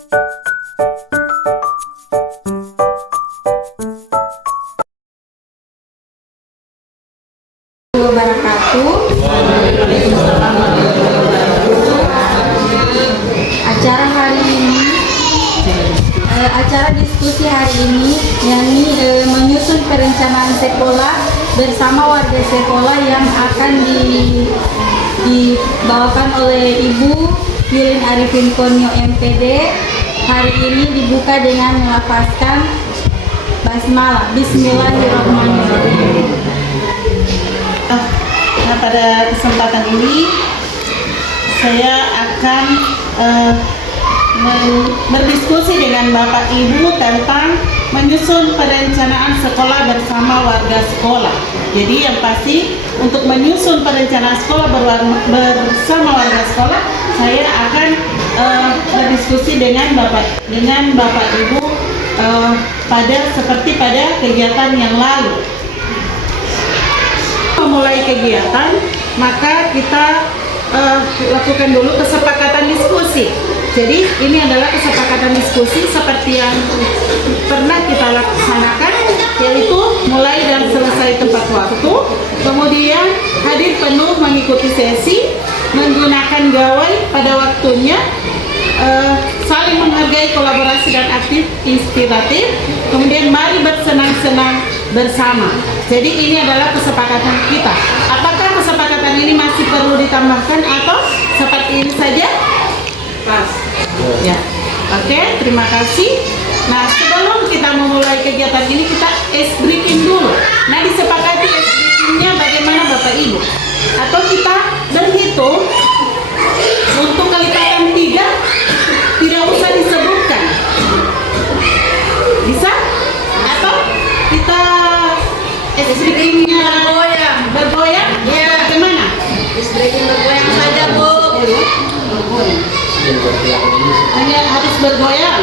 Wabarakatuh. Acara hari ini, acara diskusi hari ini yakni menyusun perencanaan sekolah bersama warga sekolah yang akan dibawakan oleh Ibu Yulin Arifin Konyo MPD. Hari ini dibuka dengan melafazkan basmalah. Bismillahirrahmanirrahim. Nah, pada kesempatan ini saya akan berdiskusi dengan Bapak Ibu tentang menyusun perencanaan sekolah bersama warga sekolah. Jadi yang pasti untuk menyusun perencanaan sekolah bersama warga sekolah, saya akan berdiskusi dengan Bapak Ibu seperti pada kegiatan yang lalu. Memulai kegiatan, maka kita lakukan dulu kesepakatan diskusi. Jadi ini adalah kesepakatan diskusi seperti yang pernah kita laksanakan, yaitu mulai dan selesai tepat waktu, kemudian hadir penuh mengikuti sesi, menggunakan gawai pada waktunya, saling menghargai kolaborasi dan aktif inspiratif, kemudian mari bersenang-senang bersama. Jadi ini adalah kesepakatan kita. Apakah kesepakatan ini masih perlu ditambahkan atau seperti ini saja? Pas. Ya. Oke, terima kasih. Nah, sebelum kita memulai kegiatan ini, kita ice breaking dulu. Nah, disepakati ice breakingnya bagaimana Bapak Ibu? Atau kita berhitung untuk kelipatan 3 tidak usah disebutkan. Bisa? Atau kita ice breakingnya bergoyang? Ya. Bagaimana? Ice breaking bergoyang saja, Bu. Bergoyang. Hanya harus bergoyang.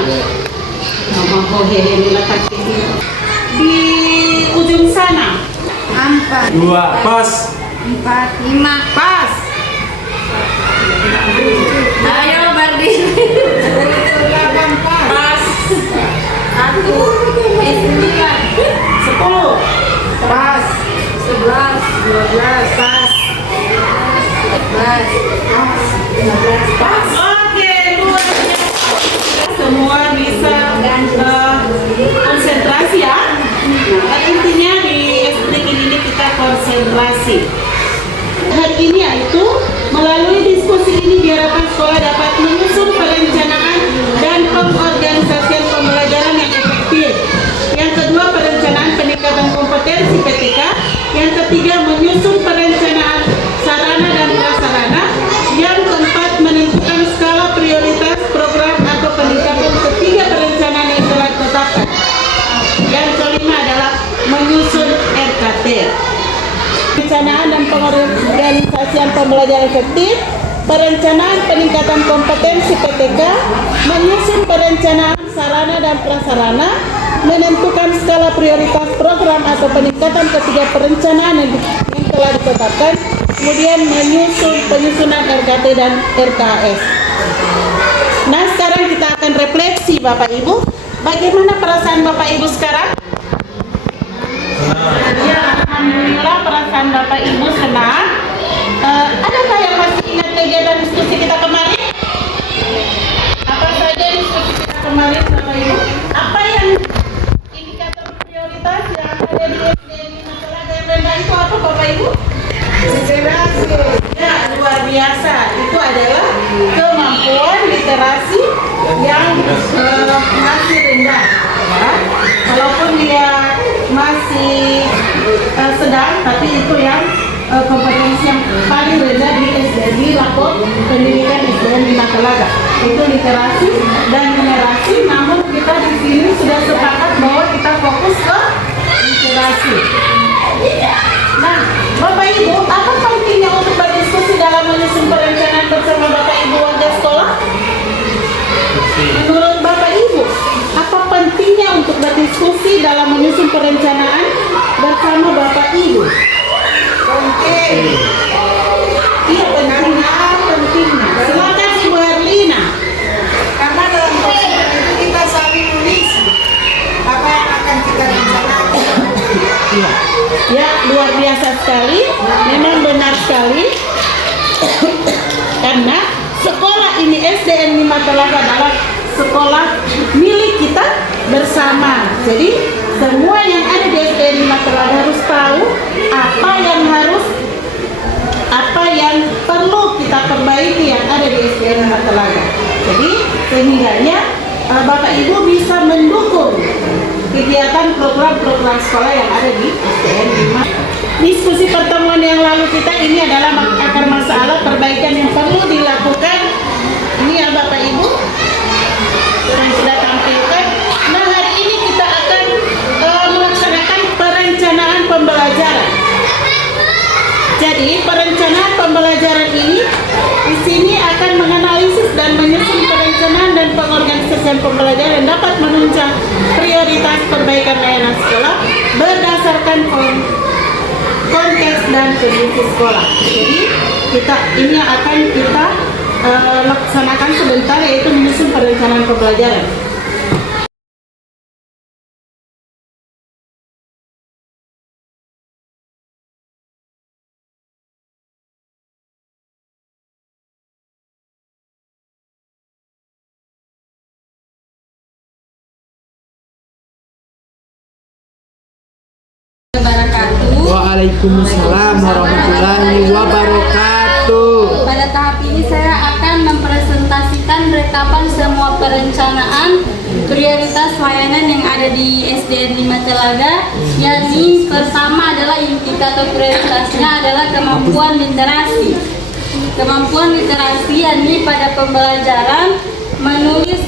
Di ujung sana. 4, 2, pas. 4, 5, Pas. ayo berdiri. 8 pas. 1, 9, 10 pas. 11, 12, Pas. 13, 15, pas. Oke, luar biasa. Semua bisa konsentrasi ya. Nah, intinya di SDK ini kita konsentrasi. Hari ini yaitu melalui diskusi ini diharapkan sekolah dapat menyusun perencanaan dan pengorganisasian pembelajaran yang efektif. Yang kedua, perencanaan peningkatan kompetensi PTK. Yang ketiga, menyusun perencanaan sarana dan prasarana. Yang keempat, menentukan skala prioritas program atau peningkatan. Ketiga, perencanaan yang telah ditetapkan. Yang kelima adalah menyusun RKT. Perencanaan dan pengorganisasian pembelajaran efektif, perencanaan peningkatan kompetensi PTK, menyusun perencanaan sarana dan prasarana, menentukan skala prioritas program atau peningkatan. Ketiga, perencanaan yang telah ditetapkan, kemudian penyusunan RKT dan RKS. Nah, sekarang kita akan refleksi Bapak Ibu. Bagaimana perasaan Bapak Ibu sekarang? Ya, alhamdulillah perasaan Bapak Ibu senang. Adakah yang masih ingat kegiatan diskusi kita kemarin? Apa saja diskusi kita kemarin Bapak Ibu? Apa yang indikator prioritas yang ada di SDN Telaga yang rendah itu apa Bapak Ibu? Literasi. Ya, luar biasa. Itu adalah kemampuan literasi yang masih rendah. Ya. Walaupun dia masih sedang, tapi itu yang kompetensi yang paling rendah di SDN, di lapor pendidikan SDN di Telaga. Itu literasi dan numerasi. Namun kita di sini sudah sepakat bahwa kita fokus ke literasi. Nah, Bapak Ibu, apa pentingnya untuk berdiskusi dalam menyusun perencanaan bersama Bapak Ibu warga sekolah? Menurut Bapak Ibu, apa pentingnya untuk berdiskusi dalam menyusun perencanaan bersama Bapak Ibu? Penting. Iya, pentingnya. Silakan Ibu Herlina. Karena dalam proses luar biasa sekali, memang benar sekali. Karena sekolah ini SDN 5 Telaga adalah sekolah milik kita bersama. Jadi semua yang ada di SDN 5 Telaga harus tahu apa yang perlu kita perbaiki yang ada di SDN 5 Telaga. Jadi sehingganya Bapak Ibu bisa mendukung kegiatan program-program sekolah yang ada di SDN 5. Diskusi pertemuan yang lalu kita ini adalah akar masalah perbaikan yang perlu dilakukan. Ini ya Bapak Ibu yang sudah tampilkan. Nah, hari ini kita akan melaksanakan perencanaan pembelajaran. Jadi perencanaan pembelajaran ini di sini akan menganalisis dan menyusun perencanaan dan pengorganisasian pembelajaran dapat menunjang prioritas perbaikan layanan sekolah berdasarkan konteks dan kondisi sekolah. Jadi ini akan kita laksanakan sebentar, yaitu menyusun perencanaan pembelajaran. Waalaikumsalam warahmatullahi wabarakatuh. Pada tahap ini saya akan mempresentasikan rekapan semua perencanaan prioritas layanan yang ada di SDN 5 Telaga. Yakni pertama adalah indikator prioritasnya adalah kemampuan literasi. Kemampuan literasi yakni pada pembelajaran menulis,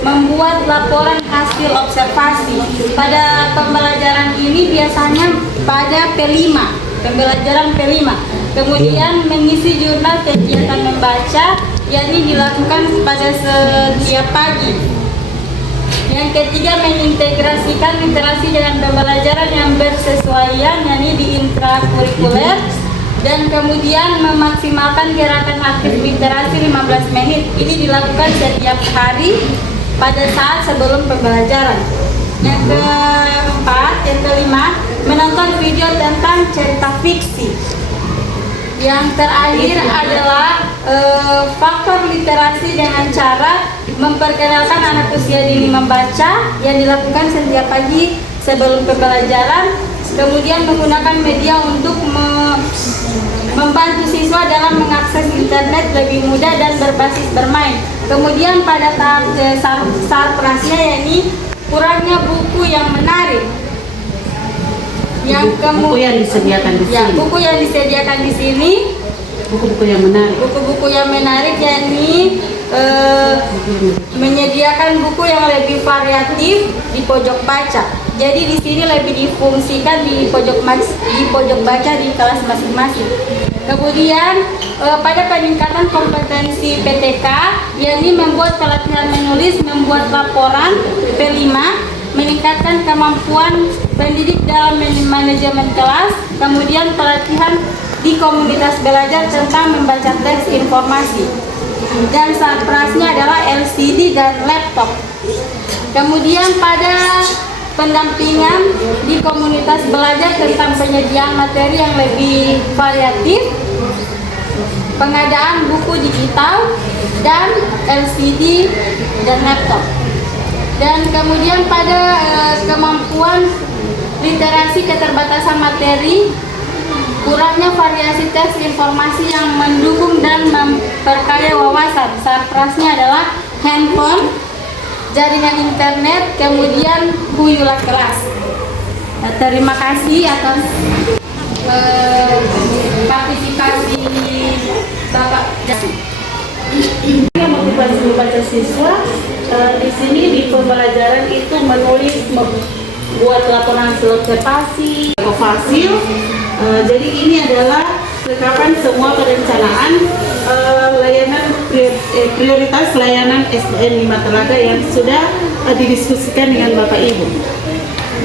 membuat laporan hasil observasi. Pada pembelajaran ini biasanya pada P5, pembelajaran P5. Kemudian mengisi jurnal kegiatan membaca, yakni dilakukan pada setiap pagi. Yang ketiga, mengintegrasikan literasi dengan pembelajaran yang bersesuaian, yakni di intrakurikuler. Dan kemudian memaksimalkan gerakan aktif literasi 15 menit. Ini dilakukan setiap hari pada saat sebelum pembelajaran. Yang keempat, yang kelima, menonton video tentang cerita fiksi. Yang terakhir adalah faktor literasi dengan cara memperkenalkan anak usia dini membaca yang dilakukan setiap pagi sebelum pembelajaran. Kemudian menggunakan media untuk membantu siswa dalam mengakses internet lebih mudah dan berbasis bermain. Kemudian pada tahap sarprasnya yakni kurangnya buku yang menarik. Buku yang disediakan di sini. Buku yang disediakan di sini. Buku-buku yang menarik. Buku-buku yang menarik yakni menyediakan buku yang lebih variatif di pojok baca. Jadi di sini lebih difungsikan di pojok baca di kelas masing-masing. Kemudian pada peningkatan kompetensi PTK, yakni membuat pelatihan menulis, membuat laporan P5, meningkatkan kemampuan pendidik dalam manajemen kelas, kemudian pelatihan di komunitas belajar tentang membaca teks informasi. Dan sarprasnya adalah LCD dan laptop. Kemudian pada pendampingan di komunitas belajar tentang penyediaan materi yang lebih variatif, pengadaan buku digital dan LCD dan laptop. Dan kemudian pada kemampuan literasi keterbatasan materi, kurangnya variasi teks informasi yang mendukung dan memperkaya wawasan. Sarprasnya adalah handphone, jaringan internet, kemudian kuyulah kelas. Nah, terima kasih atas partisipasi Bapak. Motivasi membaca siswa di sini di pembelajaran itu menulis, membuat laporan hasil observasi, fasil. Jadi ini adalah rekapan semua perencanaan layanan prioritas layanan SDN 5 Telaga yang sudah didiskusikan dengan Bapak Ibu.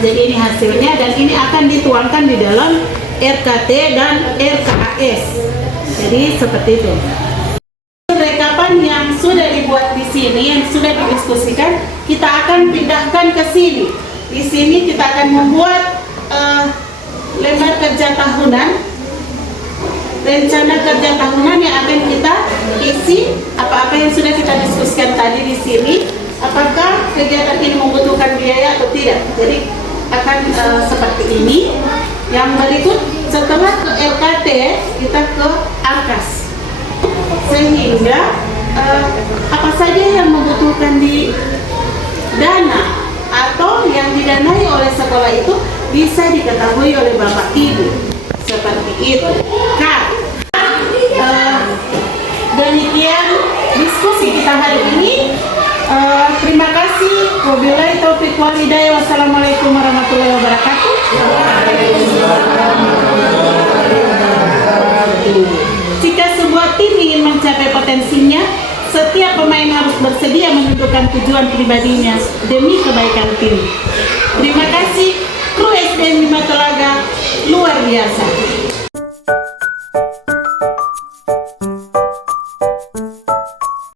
Jadi ini hasilnya dan ini akan dituangkan di dalam RKT dan RKAS. Jadi seperti itu. Rekapan yang sudah dibuat di sini, yang sudah didiskusikan, kita akan pindahkan ke sini. Di sini kita akan membuat lembar kerja tahunan, rencana kerja tahunan yang akan kita isi. Apa-apa yang sudah kita diskusikan tadi di sini, apakah kegiatan ini membutuhkan biaya atau tidak. Jadi akan seperti ini. Yang berikut, setelah ke LKT kita ke AKAS, sehingga apa saja yang membutuhkan di dana atau yang didanai oleh sekolah itu bisa diketahui oleh Bapak Ibu, seperti itu. Nah, demikian diskusi kita hari ini. Terima kasih. Wabillahi taufiq wal hidayah. Wassalamualaikum warahmatullahi wabarakatuh. Jika sebuah tim ingin mencapai potensinya, setiap pemain harus bersedia menentukan tujuan pribadinya demi kebaikan tim. Terima kasih, kru SDN 5 Telaga luar biasa.